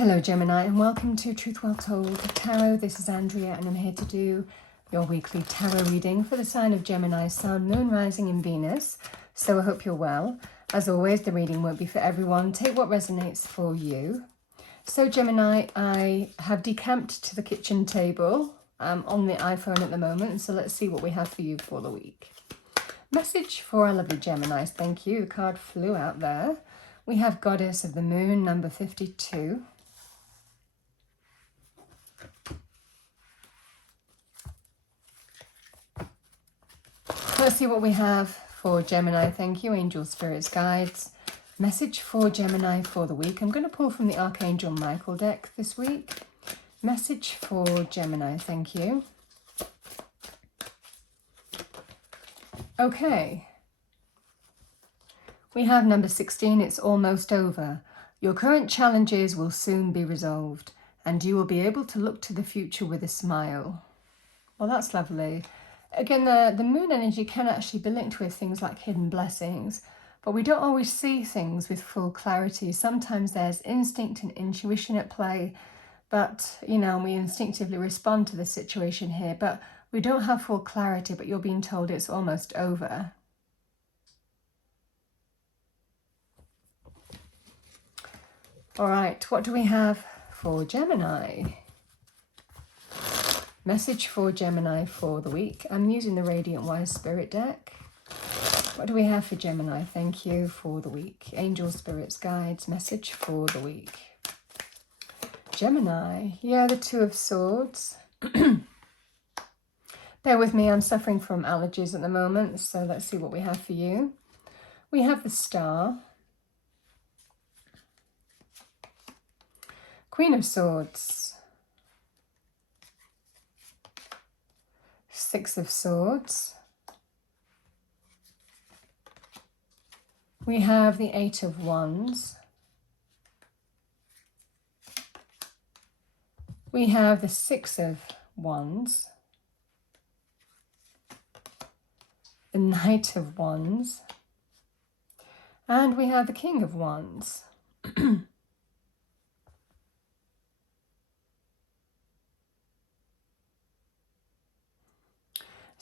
Hello Gemini and welcome to Truth Well Told Tarot. This is Andrea and I'm here to do your weekly tarot reading for the sign of Gemini, Sun, Moon, Rising in Venus. So I hope you're well. As always, the reading won't be for everyone. Take what resonates for you. So Gemini, I have decamped to the kitchen table on the iPhone at the moment. So let's see what we have for you for the week. Message for our lovely Geminis. Thank you. The card flew out there. We have Goddess of the Moon, number 52. Let's see what we have for Gemini. Thank you, angels, spirits, guides. Message for Gemini for the week. I'm going to pull from the Archangel Michael deck this week. Message for Gemini. Thank you. Okay. We have number 16. It's almost over. Your current challenges will soon be resolved, and you will be able to look to the future with a smile. Well, that's lovely. Again, the moon energy can actually be linked with things like hidden blessings, but we don't always see things with full clarity. Sometimes there's instinct and intuition at play, but, you know, we instinctively respond to the situation here, but we don't have full clarity, but you're being told it's almost over. All right, what do we have for Gemini? Message for Gemini for the week. I'm using the Radiant Wise Spirit deck. What do we have for Gemini? Thank you for the week. Angel, spirits, guides. Message for the week. Gemini. Yeah, the Two of Swords. Bear with me, I'm suffering from allergies at the moment, so let's see what we have for you. We have the Star. Queen of Swords. Six of Swords. We have the Eight of Wands. We have the Six of Wands. The Knight of Wands. And we have the King of Wands.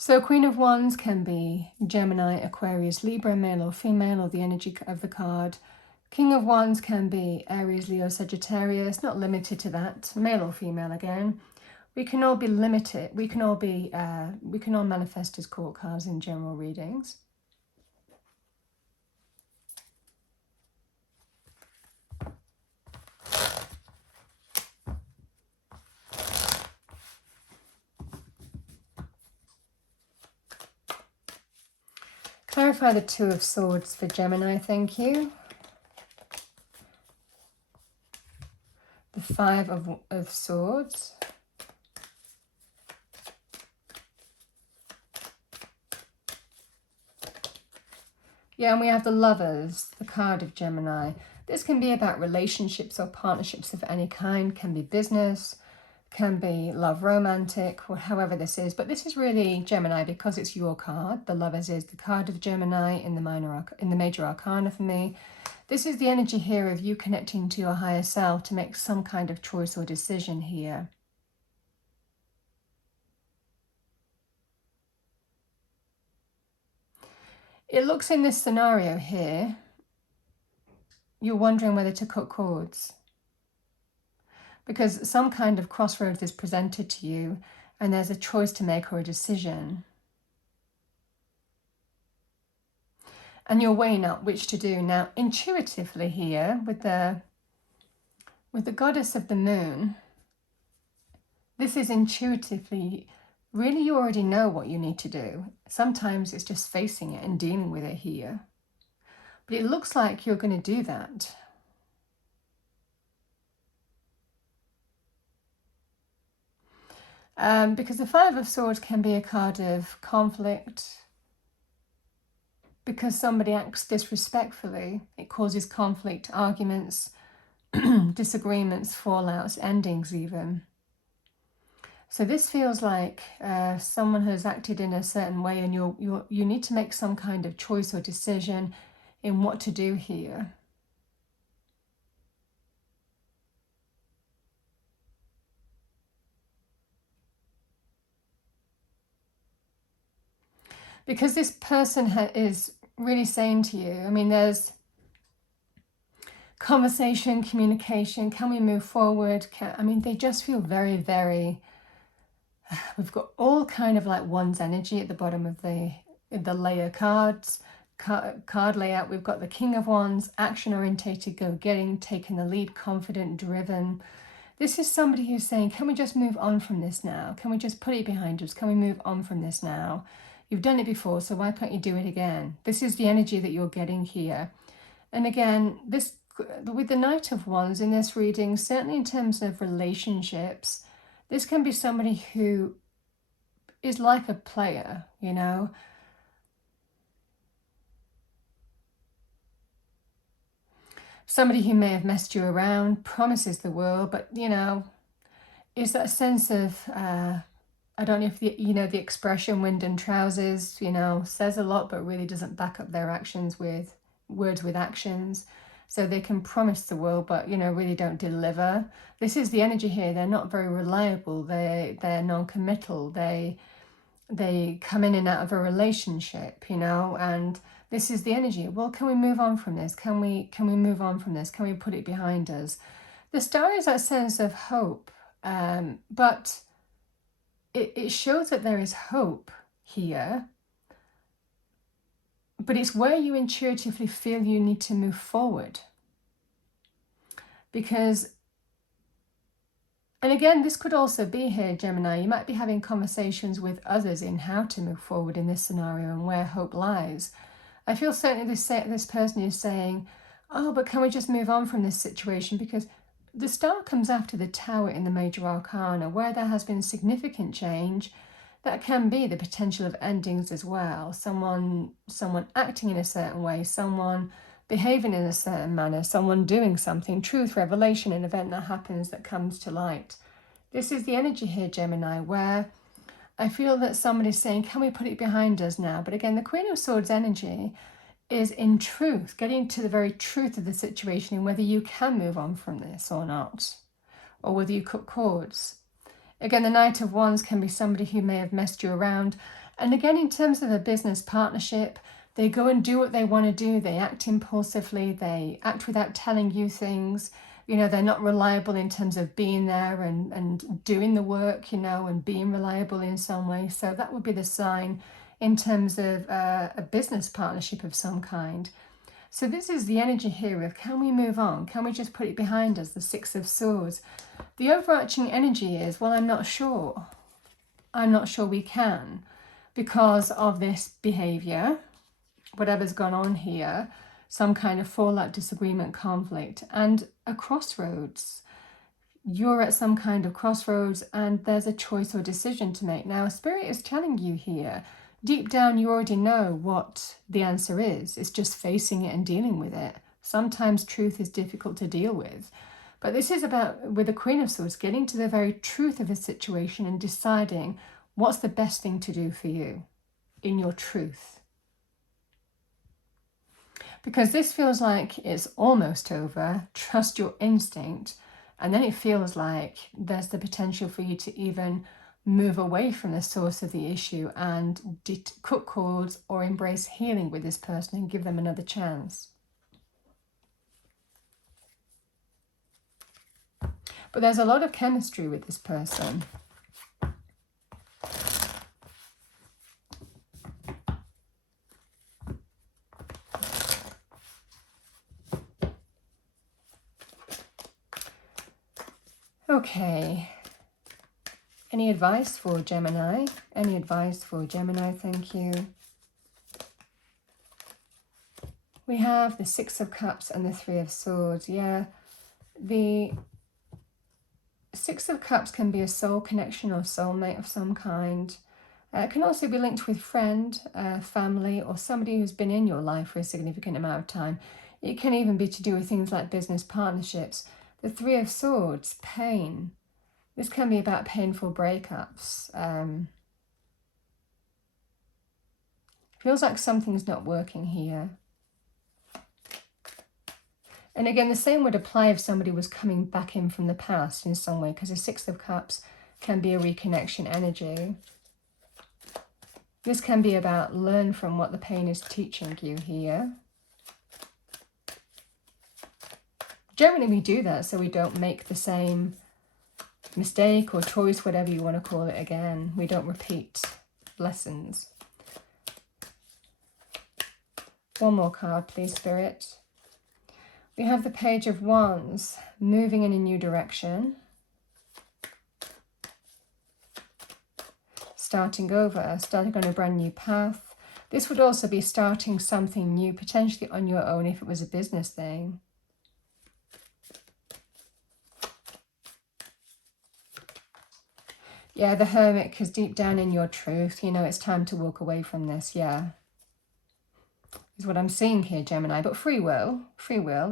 So Queen of Wands can be Gemini, Aquarius, Libra, male or female, or the energy of the card. King of Wands can be Aries, Leo, Sagittarius, not limited to that, male or female again. We can all be limited, we can all manifest as court cards in general readings. Clarify the Two of Swords for Gemini, thank you. The Five of Swords. Yeah, and we have the Lovers, the card of Gemini. This can be about relationships or partnerships of any kind, can be business, can be love romantic, or however this is, but this is really Gemini because it's your card. The Lovers is the card of Gemini in the major arcana for me. This is the energy here of you connecting to your higher self to make some kind of choice or decision here. It looks in this scenario here, you're wondering whether to cut cords, because some kind of crossroads is presented to you and there's a choice to make or a decision. And you're weighing up which to do. Now, intuitively here, with the Goddess of the Moon, this is intuitively, really you already know what you need to do. Sometimes it's just facing it and dealing with it here. But it looks like you're going to do that. Because the Five of Swords can be a card of conflict. Because somebody acts disrespectfully, it causes conflict, arguments, disagreements, fallouts, endings even. So this feels like someone has acted in a certain way and you need to make some kind of choice or decision in what to do here. Because this person is really saying to you, I mean, there's conversation, communication, can we move forward? I mean, they just feel very, very, we've got all kind of like one's energy at the bottom of the layer cards, card layout. We've got the King of Wands, action orientated, go-getting, taking the lead, confident, driven. This is somebody who's saying, can we just move on from this now? Can we just put it behind us? Can we move on from this now? You've done it before, so why can't you do it again? This is the energy that you're getting here. And again, this with the Knight of Wands in this reading, certainly in terms of relationships, this can be somebody who is like a player, you know. Somebody who may have messed you around, promises the world, but, you know, is that sense of, I don't know if you know the expression wind and trousers, you know, says a lot, but really doesn't back up their actions with words with actions. So they can promise the world, but, you know, really don't deliver. This is the energy here. They're not very reliable. They're non-committal. They come in and out of a relationship, you know, and this is the energy. Well, can we move on from this? Can we move on from this? Can we put it behind us? The star is that sense of hope, but it shows that there is hope here, but it's where you intuitively feel you need to move forward. Because, and again, this could also be here, Gemini, you might be having conversations with others in how to move forward in this scenario and where hope lies. I feel certainly this person is saying, oh, but can we just move on from this situation? Because the star comes after the Tower in the Major Arcana, where there has been significant change. That can be the potential of endings as well. Someone acting in a certain way, someone behaving in a certain manner, someone doing something, truth, revelation, an event that happens that comes to light. This is the energy here, Gemini, where I feel that somebody's saying, can we put it behind us now? But again, the Queen of Swords energy is in truth, getting to the very truth of the situation and whether you can move on from this or not, or whether you cut cords. Again, the Knight of Wands can be somebody who may have messed you around. And again, in terms of a business partnership, they go and do what they want to do. They act impulsively. They act without telling you things. You know, they're not reliable in terms of being there and doing the work, you know, and being reliable in some way. So that would be the sign in terms of a business partnership of some kind. So this is the energy here of, can we move on? Can we just put it behind us? The Six of Swords. The overarching energy is, well, I'm not sure. I'm not sure we can, because of this behavior, whatever's gone on here, some kind of fallout, disagreement, conflict, and a crossroads. You're at some kind of crossroads and there's a choice or decision to make. Now, Spirit is telling you here, deep down you already know what the answer is. It's just facing it and dealing with it. Sometimes truth is difficult to deal with. But this is about, with the Queen of Swords, getting to the very truth of the situation and deciding what's the best thing to do for you in your truth. Because this feels like it's almost over. Trust your instinct. And then it feels like there's the potential for you to even move away from the source of the issue and cut cords or embrace healing with this person and give them another chance. But there's a lot of chemistry with this person. Okay. Any advice for Gemini? Any advice for Gemini? Thank you. We have the Six of Cups and the Three of Swords. Yeah, the Six of Cups can be a soul connection or soulmate of some kind. It can also be linked with friend, family, or somebody who's been in your life for a significant amount of time. It can even be to do with things like business partnerships. The Three of Swords, pain. This can be about painful breakups. Feels like something's not working here. And again, the same would apply if somebody was coming back in from the past in some way, because the Six of Cups can be a reconnection energy. This can be about learn from what the pain is teaching you here. Generally, we do that so we don't make the same mistake or choice, whatever you want to call it, again. We don't repeat lessons. One more card, please, Spirit. We have the Page of Wands, moving in a new direction. Starting over, starting on a brand new path. This would also be starting something new, potentially on your own if it was a business thing. Yeah, the Hermit, because deep down in your truth, you know, it's time to walk away from this, yeah. Is what I'm seeing here, Gemini. But free will,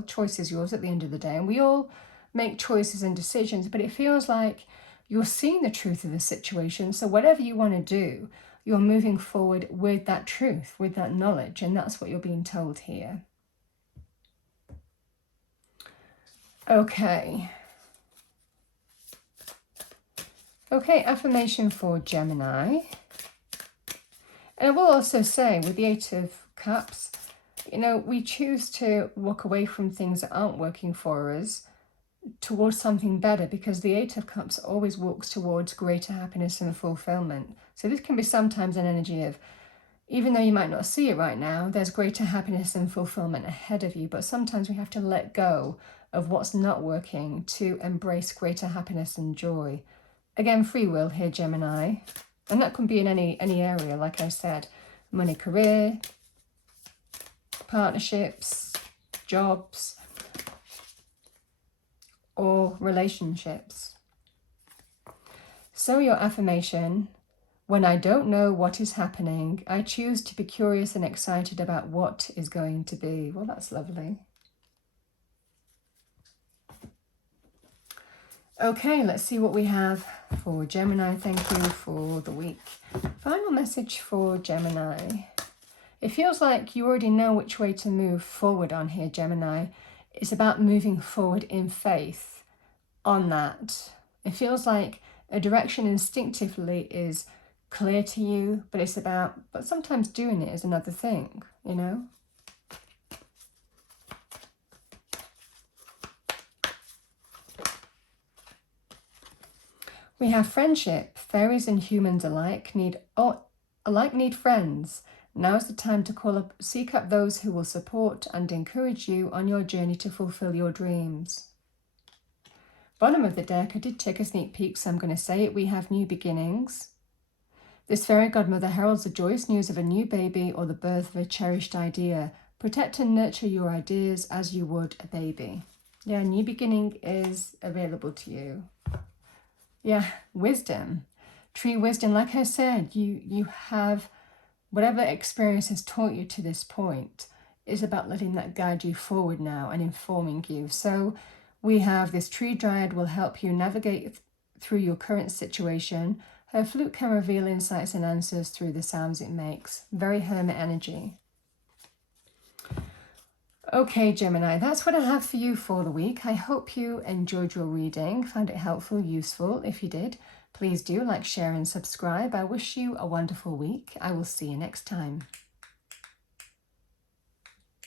choice is yours at the end of the day. And we all make choices and decisions, but it feels like you're seeing the truth of the situation. So whatever you want to do, you're moving forward with that truth, with that knowledge. And that's what you're being told here. Okay. Okay, affirmation for Gemini. And I will also say, with the Eight of Cups, you know, we choose to walk away from things that aren't working for us towards something better, because the Eight of Cups always walks towards greater happiness and fulfillment. So this can be sometimes an energy of, even though you might not see it right now, there's greater happiness and fulfillment ahead of you. But sometimes we have to let go of what's not working to embrace greater happiness and joy. Again, free will here, Gemini. And that can be in any area, like I said. Money, career, partnerships, jobs, or relationships. So your affirmation: when I don't know what is happening, I choose to be curious and excited about what is going to be. Well, that's lovely. Okay, let's see what we have for Gemini. Thank you for the week. Final message for Gemini. It feels like you already know which way to move forward on here, Gemini. It's about moving forward in faith on that. It feels like a direction instinctively is clear to you, but sometimes doing it is another thing, you know? We have friendship. Fairies and humans alike need friends. Now's the time to seek up those who will support and encourage you on your journey to fulfill your dreams. Bottom of the deck, I did take a sneak peek, so I'm going to say it. We have new beginnings. This fairy godmother heralds the joyous news of a new baby or the birth of a cherished idea. Protect and nurture your ideas as you would a baby. Yeah, new beginning is available to you. Yeah, wisdom. Tree wisdom, like I said, you have whatever experience has taught you to this point is about letting that guide you forward now and informing you. So we have this tree dryad will help you navigate through your current situation. Her flute can reveal insights and answers through the sounds it makes. Very hermit energy. Okay, Gemini, that's what I have for you for the week. I hope you enjoyed your reading, found it helpful, useful. If you did, please do like, share and subscribe. I wish you a wonderful week. I will see you next time.